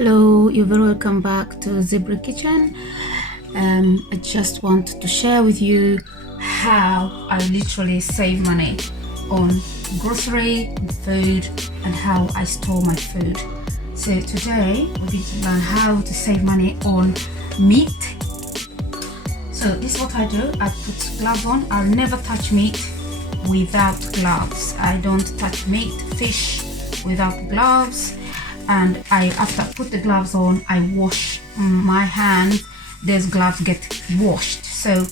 Hello, you're very welcome back to Zebra Kitchen. I just want to share with you how I literally save money on grocery and food and how I store my food. So today we're going to learn how to save money on meat. So this is what I do. I put gloves on. I'll never touch meat without gloves. I don't touch meat, fish without gloves. And after I put the gloves on, I wash my hands. Those gloves get washed. So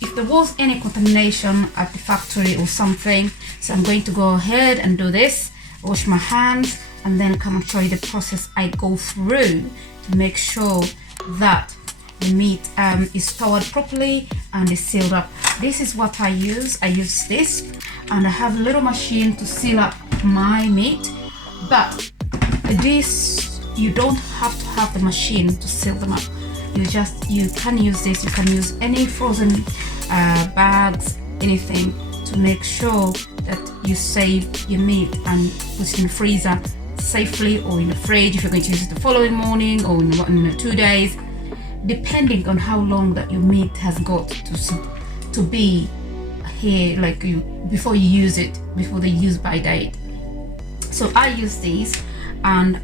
if there was any contamination at the factory or something, so I'm going to go ahead and do this, wash my hands, and then come and show you the process I go through to make sure that the meat is stored properly and is sealed up. This is what I use. I use this, and I have a little machine to seal up my meat, but this, you don't have to have the machine to seal them up. You can use this. You can use any frozen bags, anything, to make sure that you save your meat and put it in the freezer safely, or in the fridge if you're going to use it the following morning, or in 2 days, depending on how long that your meat has got to be here, like before you use it, before the use by date. So I use these, and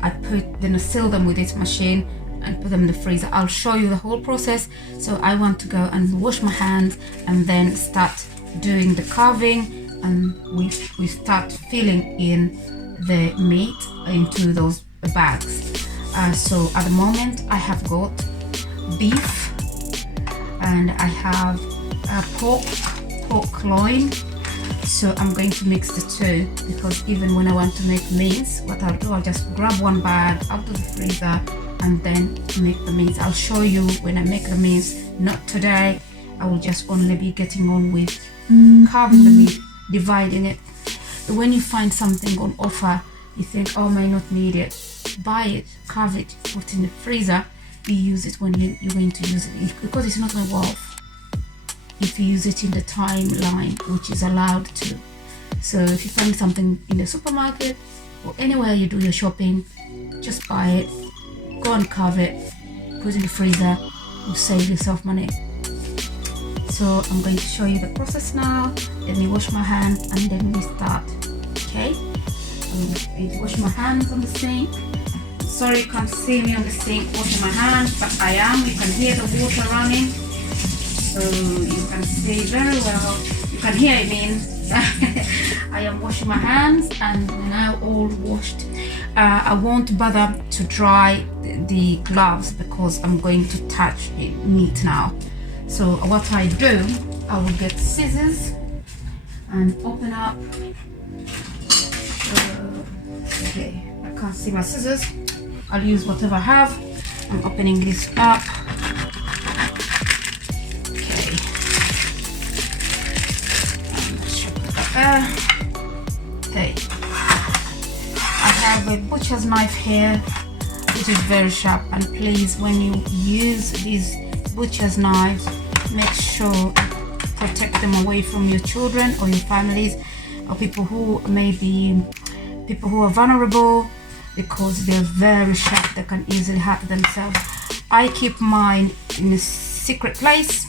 then I seal them with this machine and put them in the freezer. I'll show you the whole process. So I want to go and wash my hands and then start doing the carving, and we start filling in the meat into those bags. So at the moment I have got beef, and I have pork loin. So I'm going to mix the two, because even when I want to make mince, what I'll do, I'll just grab one bag out of the freezer and then make the mince. I'll show you when I make the mince. Not today. I will just only be getting on with carving the meat, dividing it. When you find something on offer, you think, oh, I might not need it, buy it, carve it, put it in the freezer. You use it when you're going to use it, because it's not going to go off if you use it in the timeline, which is allowed to. So if you find something in the supermarket or anywhere you do your shopping, just buy it, go and carve it, put it in the freezer, you save yourself money. So I'm going to show you the process now. Let me wash my hands and then we start. Okay, I'm going to wash my hands on the sink. Sorry you can't see me on the sink washing my hands, but I am. You can hear the water running. So you can see very well, you can hear, I mean, I am washing my hands and now all washed. I won't bother to dry the gloves because I'm going to touch meat now. So what I do, I will get scissors and open up. Okay, I can't see my scissors. I'll use whatever I have. I'm opening this up. Okay, I have a butcher's knife here, which is very sharp, and please, when you use these butcher's knives, make sure you protect them away from your children or your families, or people who are vulnerable, because they're very sharp. They can easily hurt themselves. I keep mine in a secret place,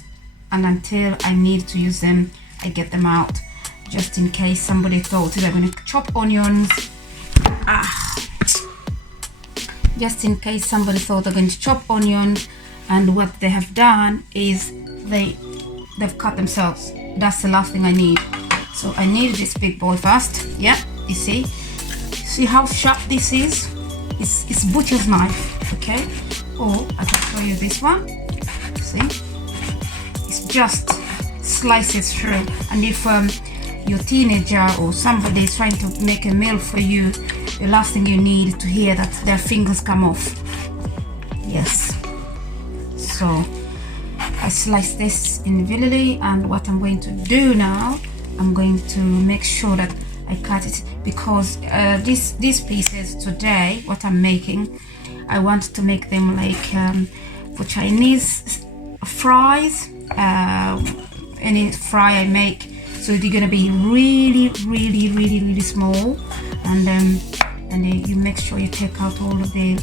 and until I need to use them, I get them out, just in case somebody thought they're going to chop onions. Just in case somebody thought they're going to chop onions, and what they have done is they've cut themselves. That's the last thing I need. So I need this big boy first. Yeah, you see how sharp this is? It's butcher's knife, okay? Or I can show you this one. See, it's just slices through. And if your teenager or somebody is trying to make a meal for you, the last thing you need to hear that their fingers come off. Yes. So I slice this individually, and what I'm going to do now, I'm going to make sure that I cut it, because these pieces today, what I'm making, I want to make them like for Chinese fries. Any fry I make, so they're gonna be really small, and then you make sure you take out all of the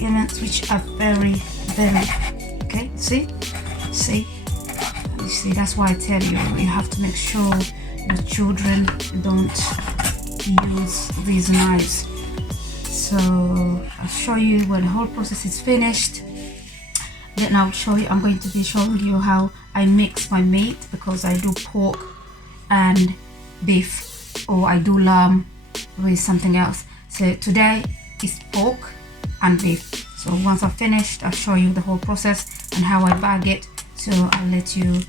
elements which are very okay. See, you see, that's why I tell you, you have to make sure your children don't use these knives. So I'll show you when the whole process is finished. Then I'll show you, I'm going to be showing you how I mix my meat, because I do pork and beef, or I do lamb with something else. So today is pork and beef. So once I've finished, I'll show you the whole process and how I bag it. So I'll let you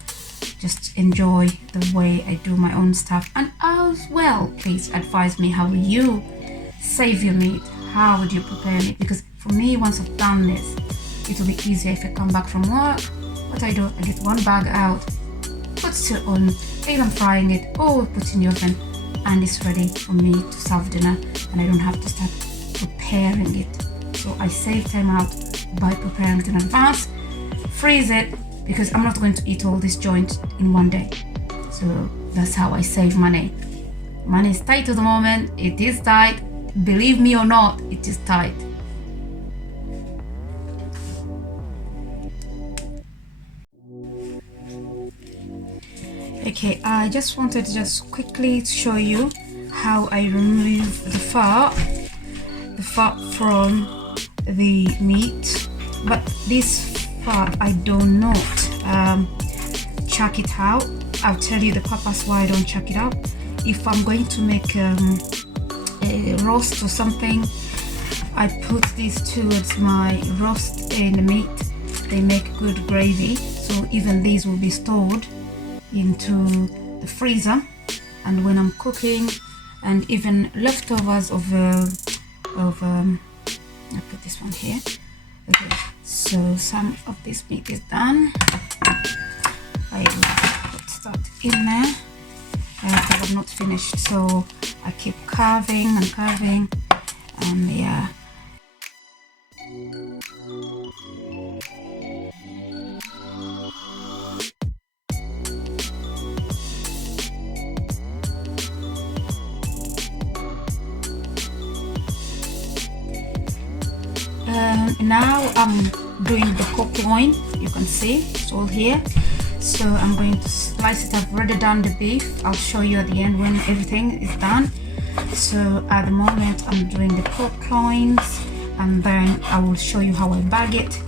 just enjoy the way I do my own stuff. And as well, please advise me how you save your meat. How would you prepare meat? Because for me, once I've done this, it will be easier if I come back from work. What I do, I get one bag out, put it on, either I'm frying it or put in the oven, and it's ready for me to serve dinner, and I don't have to start preparing it. So I save time out by preparing it in advance, freeze it, because I'm not going to eat all this joint in one day. So that's how I save money. Money is tight at the moment. It is tight. Believe me or not, it is tight. Okay, I just wanted to just quickly show you how I remove the fat from the meat. But this fat, I do not chuck it out. I'll tell you the purpose why I don't chuck it out. If I'm going to make a roast or something, I put these towards my roast in the meat. They make good gravy, so even these will be stored into the freezer, and when I'm cooking, and even leftovers of I put this one here. Okay, so some of this meat is done. I will put that in there, but I'm not finished, so I keep carving and carving, and yeah. Now I'm doing the pork loin. You can see it's all here. So I'm going to slice it. I've already done the beef. I'll show you at the end when everything is done. So at the moment I'm doing the pork loins, and then I will show you how I bag it.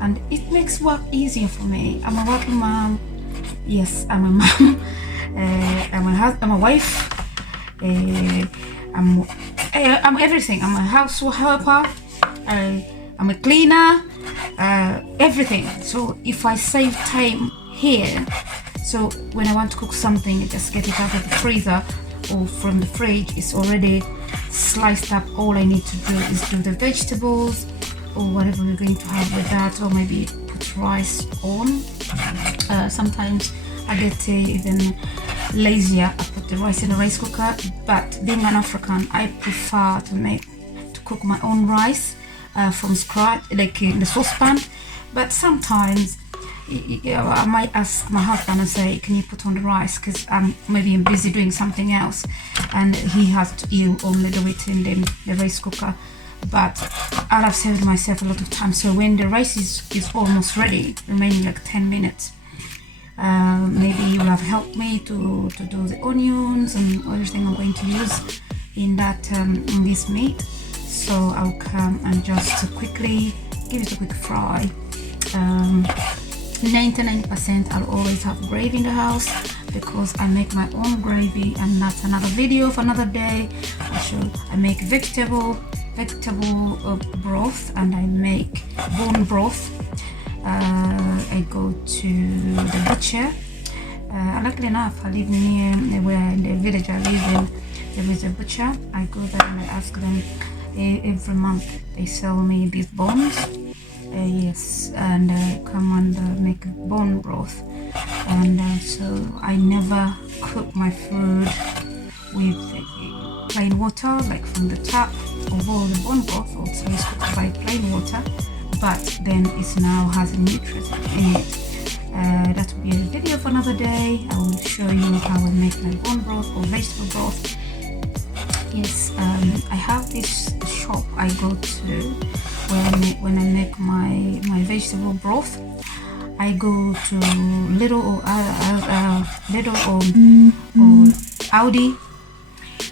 And it makes work easier for me. I'm a working mom. Yes, I'm a mom. I'm a wife. I'm everything. I'm a house helper. I'm a cleaner, everything. So if I save time here, so when I want to cook something, I just get it out of the freezer or from the fridge. It's already sliced up. All I need to do is do the vegetables or whatever we're going to have with that, or maybe put rice on. Sometimes I get even lazier. I put the rice in a rice cooker, but being an African, I prefer to cook my own rice from scratch, like in the saucepan. But sometimes I might ask my husband and say, can you put on the rice, because I'm busy doing something else, and he'll only do it in the rice cooker. But I'll have saved myself a lot of time. So when the rice is almost ready, remaining like 10 minutes, maybe you will have helped me to do the onions and everything I'm going to use in this meat. So I'll come and just quickly give it a quick fry. 99% I'll always have gravy in the house, because I make my own gravy, and that's another video for another day. I make vegetable broth, and I make bone broth. I go to the butcher. Luckily enough, I live near where in the village I live in. there is a butcher. I go there and I ask them every month. They sell me these bones. Yes, and come and make bone broth. And so I never cook my food with plain water, like from the tap. Although the bone broth also is cooked by plain water, but then it now has nutrients in it. That will be a video for another day. I will show you how I make my bone broth or vegetable broth. Yes, I have this shop I go to when I make my vegetable broth. I go to Lidl or Aldi.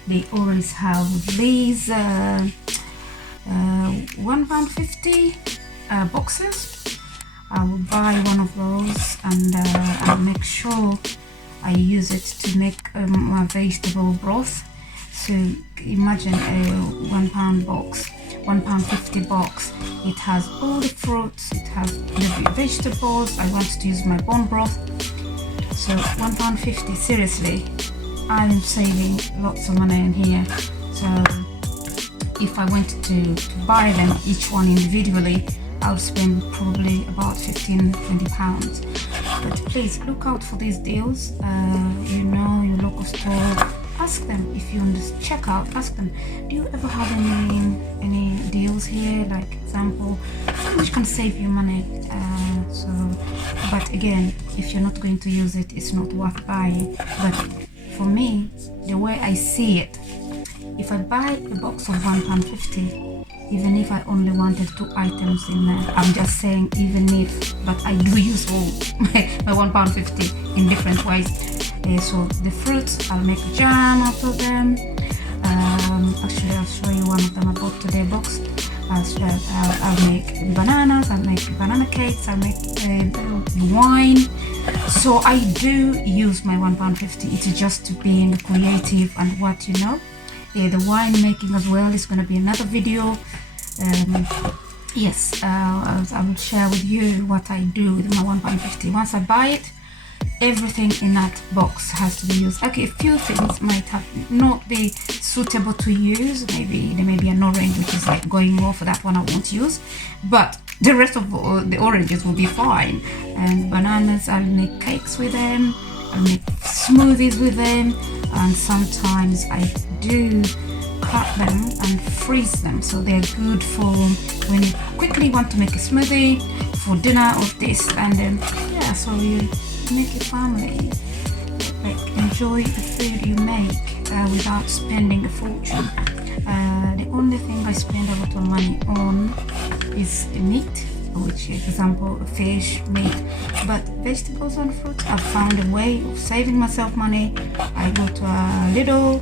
They always have these £1.50 boxes. I will buy one of those and I'll make sure I use it to make my vegetable broth. So imagine a £1 box, £1.50 box. It has all the fruits, it has the vegetables. I want to use my bone broth. So £1.50, seriously, I'm saving lots of money in here. So if I wanted to buy them each one individually, I'll spend probably about £15-20. But please look out for these deals. You know, your local store, ask them if you want to check out. Ask them, do you ever have any deals here, like example, which can save you money? But again, if you're not going to use it, it's not worth buying. But for me, the way I see it, if I buy a box of £1.50, even if I only wanted 2 items in there, I'm just saying even if, but I do use all my £1.50 in different ways. So the fruits, I'll make a jam out of them. Actually, I'll show you one of them I bought today box. I'll make bananas, I'll make banana cakes, I'll make wine. So I do use my £1.50. It's just being creative and what you know. The wine making as well is going to be another video. Yes, I will share with you what I do with my £1.50. Once I buy it, everything in that box has to be used. Okay, a few things might have not be suitable to use. Maybe there may be an orange which is like going off, that one I won't use, but the rest of the oranges will be fine. And bananas, I'll make cakes with them, I'll make smoothies with them, and sometimes I do cut them and freeze them, so they're good for when you quickly want to make a smoothie for dinner or this. And then yeah, so you make a family, like enjoy the food you make without spending a fortune. The only thing I spend a lot of money on is the meat, which is, for example, fish, meat. But vegetables and fruits, I've found a way of saving myself money. I go to a Lidl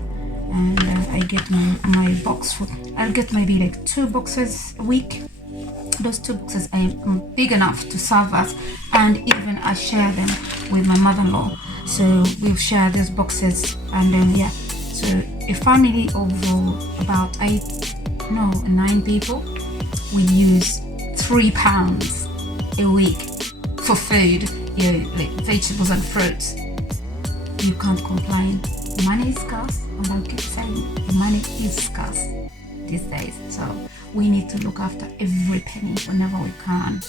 and I get my box food. I'll get maybe like 2 boxes a week. Those 2 boxes are big enough to serve us, and even I share them with my mother-in-law. So we'll share these boxes, and then yeah, so a family of about 9 people will use £3 a week for food, you know, like vegetables and fruits. You can't complain. Money is scarce, and I'll keep saying money is scarce these days. So we need to look after every penny whenever we can,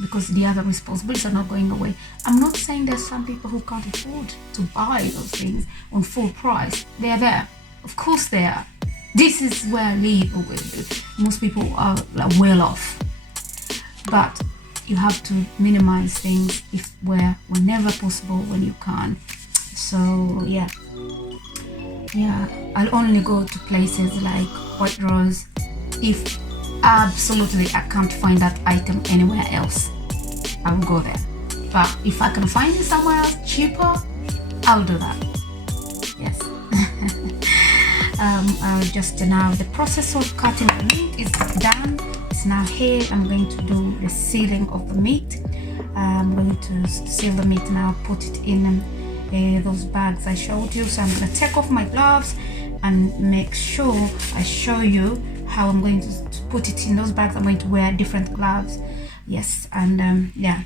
because the other responsibilities are not going away. I'm not saying there's some people who can't afford to buy those things on full price. They are there. Of course they are. This is where I live. Most people are like well off. But you have to minimize things whenever possible when you can. So yeah, I'll only go to places like White Rose if absolutely I can't find that item anywhere else. I will go there. But if I can find it somewhere else cheaper, I'll do that. Yes. Just now the process of cutting the meat is done. It's now here. I'm going to do the sealing of the meat. I'm going to seal the meat now, put it in those bags I showed you. So I'm going to take off my gloves and make sure I show you how I'm going to put it in those bags. I'm going to wear different gloves. Yes, and yeah.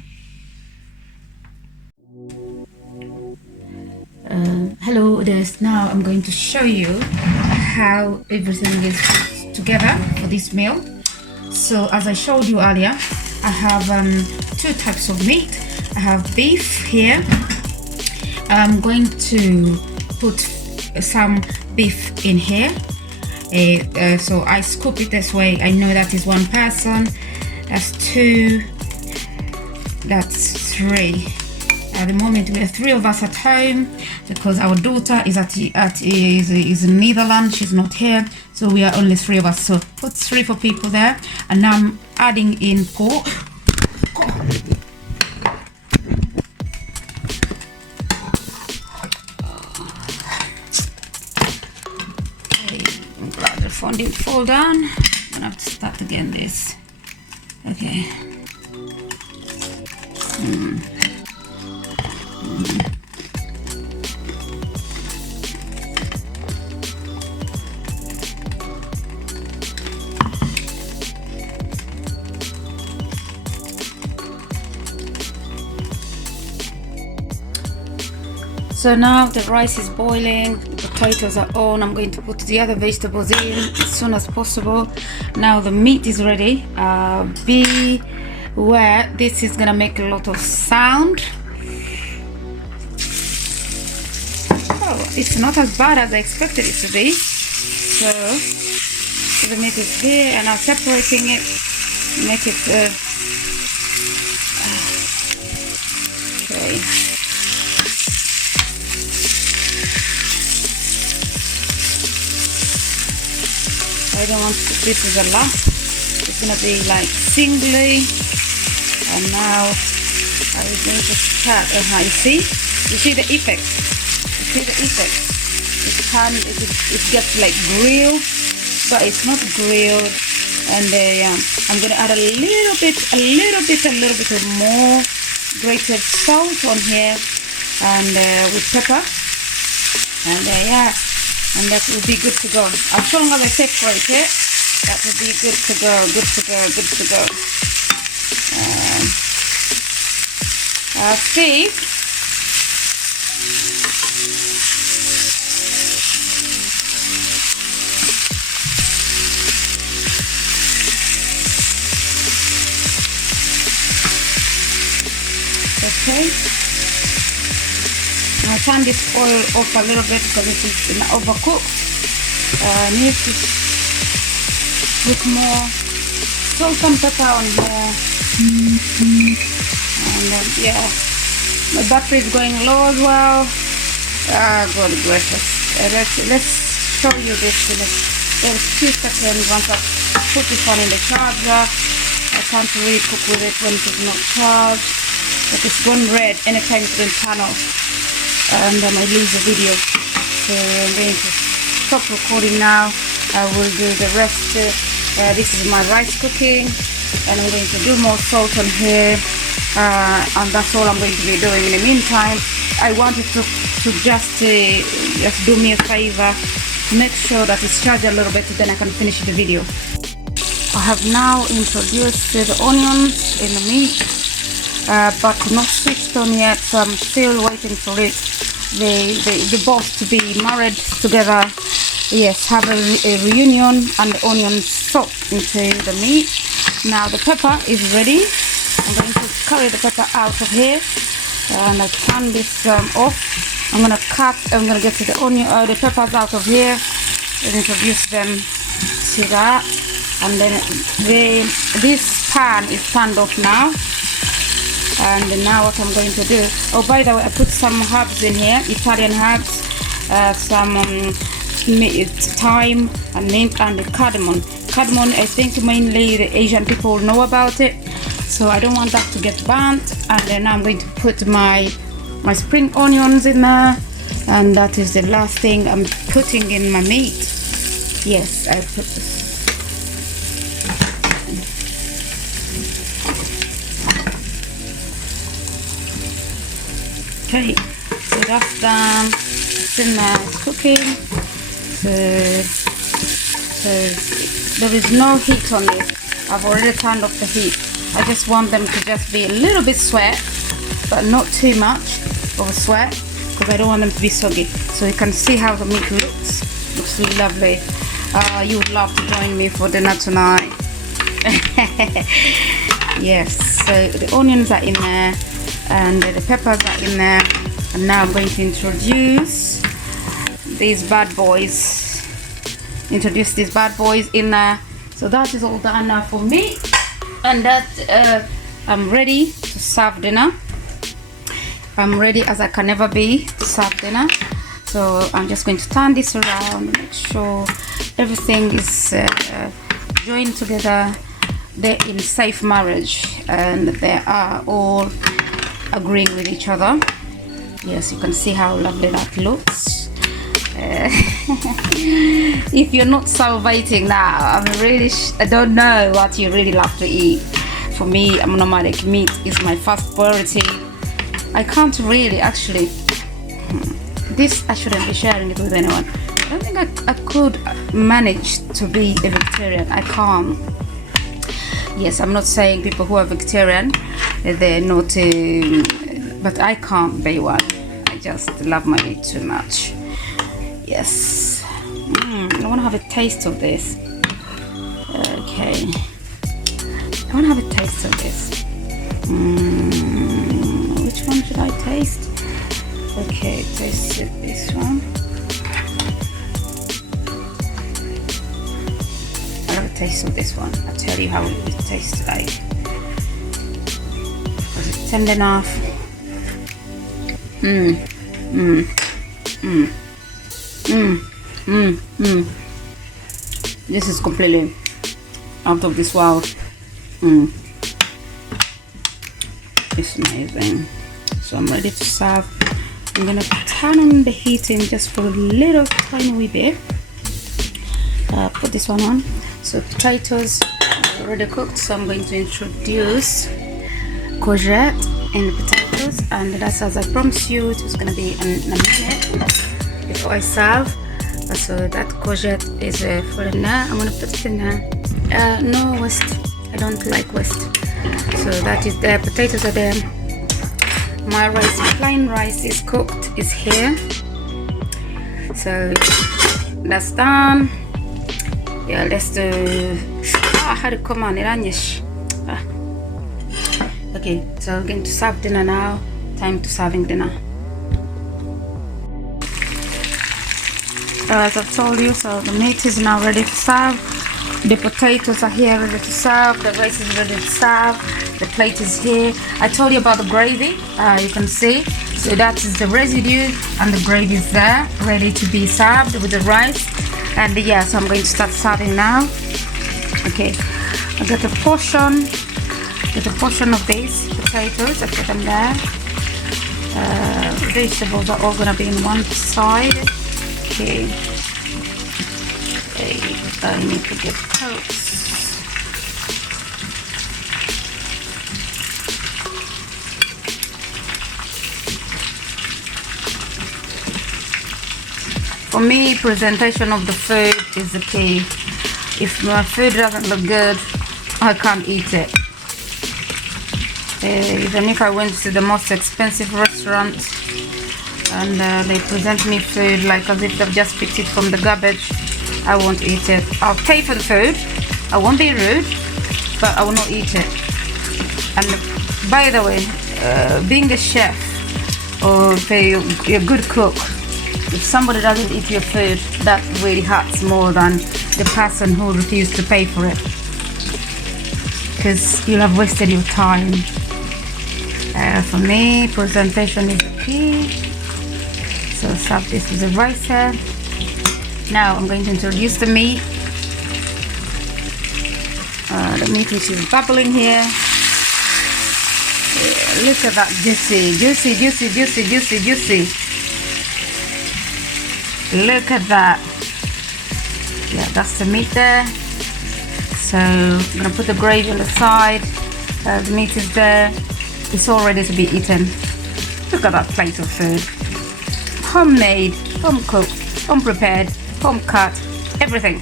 Hello, now I'm going to show you how everything is put together for this meal. So as I showed you earlier, I have two types of meat. I have beef here. I'm going to put some beef in here. So I scoop it this way. I know that is one person. That's two. That's three. At the moment we are three of us at home because our daughter is is in Netherlands. She's not here, so we are only three of us. So put three for people there, and now I'm adding in pork. Okay, I'm glad the phone didn't fall down. I'm gonna have to start again this. Okay. So now the rice is boiling, potatoes are on. I'm going to put the other vegetables in as soon as possible. Now the meat is ready. Beware, this is gonna make a lot of sound. Oh, it's not as bad as I expected it to be. So the meat is here, and I'm separating it, make it okay. I don't want to put this as a lump. It's gonna be like singly. And now I was going to start. You see the effect. You see the effect. It gets like grilled, but it's not grilled. And I'm gonna add a little bit of more grated salt on here, and with pepper, and yeah. And that will be good to go. As long as I separate it, that will be good to go, see. Okay. I turn this oil off a little bit because it is overcooked. I need to put more salt and pepper on here. And then, yeah, my battery is going low as well. God gracious. Let's show you this in there's 2 seconds. Once I put this one in the charger, I can't really cook with it when it is not charged. But it's gone red anytime it's been turned off. And then I lose the video. So I'm going to stop recording now. I will do the rest. This is my rice cooking, and I'm going to do more salt on here, and that's all I'm going to be doing. In the meantime, I wanted to just do me a favor, make sure that it's charged a little bit, then I can finish the video. I have now introduced the onions in the meat, but not switched on yet, so I'm still waiting for it. The both to be married together. Yes, have a reunion, and the onions soak into the meat. Now the pepper is ready. I'm going to carry the pepper out of here, and I turn this off. I'm gonna get the peppers out of here and introduce them to that. And then this pan is turned off now. And now what I'm going to do, oh by the way, I put some herbs in here, Italian herbs, some thyme and mint and cardamom. Cardamom, I think mainly the Asian people know about it, so I don't want that to get burnt. And then I'm going to put my spring onions in there, and that is the last thing I'm putting in my meat. Yes, I put this. Okay, so that's done. It's in there, it's cooking. So there is no heat on this. I've already turned off the heat. I just want them to just be a little bit sweat, but not too much of a sweat, because I don't want them to be soggy. So you can see how the meat looks absolutely lovely. You would love to join me for dinner tonight. Yes, so the onions are in there and the peppers are in there, and now I'm going to introduce these bad boys. Introduce these bad boys in there. So that is all done now for me, and that I'm ready to serve dinner. I'm ready as I can ever be to serve dinner. So I'm just going to turn this around and make sure everything is joined together. They're in safe marriage and they are all agreeing with each other. Yes, you can see how lovely that looks. If you're not salivating now, I'm really I don't know what you really love to eat. For me, I'm nomadic. Meat is my first priority. I can't really actually, this I shouldn't be sharing it with anyone. I don't think I could manage to be a vegetarian. I can't. Yes, I'm not saying people who are vegetarian, they're not, but I can't be one. I just love my meat too much. Yes. I want to have a taste of this. Okay. I want to have a taste of this. Which one should I taste? Okay, taste this one. I'll have a taste of this one. I'll tell you how it tastes like. Was it tender enough? This is completely out of this world. It's amazing. So I'm ready to serve. I'm gonna turn on the heating just for a little tiny wee bit. Put this one on. So potatoes are already cooked, so I'm going to introduce courgette in the potatoes, and that's as I promised you it was gonna be in a minute before I serve. So that courgette is for in there. I'm gonna put it in there. No waste. I don't like waste. So that is there. Potatoes are there. My rice, plain rice is cooked, is here. So that's done. Yeah, let's do. I had to come on. Okay, so we're going to serve dinner now. Time to serving dinner. As I've told you, so the meat is now ready to serve. The potatoes are here ready to serve. The rice is ready to serve. The plate is here. I told you about the gravy. You can see. So that is the residue, and the gravy is there, ready to be served with the rice. And yeah, so I'm going to start serving now. Okay, I got a portion. Get a portion of these potatoes. I put them there. Vegetables are all gonna be in one side. Okay. I need to get carrots. For me, presentation of the food is the key. If my food doesn't look good, I can't eat it. Even if I went to the most expensive restaurant and they present me food like as if they've just picked it from the garbage, I won't eat it. I'll pay for the food. I won't be rude, but I will not eat it. And by the way, being a chef or a good cook, if somebody doesn't eat your food, that really hurts more than the person who refused to pay for it, because you'll have wasted your time. For me, presentation is the key. So serve this with the rice here. Now I'm going to introduce the meat. The meat which is bubbling here. Yeah, look at that juicy. Look at that. Yeah, that's the meat there. So I'm gonna put the gravy on the side. The meat is there. It's all ready to be eaten. Look at that plate of food. Homemade, home cooked, home prepared, home cut, everything.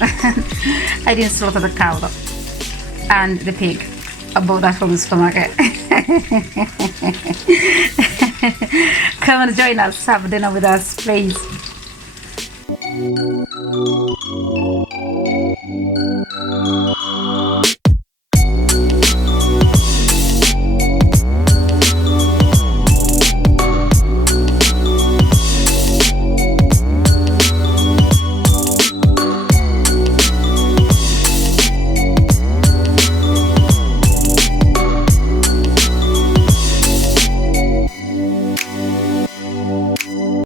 I didn't slaughter the cow though. And the pig. I bought that from the supermarket. Come and join us, have dinner with us, please.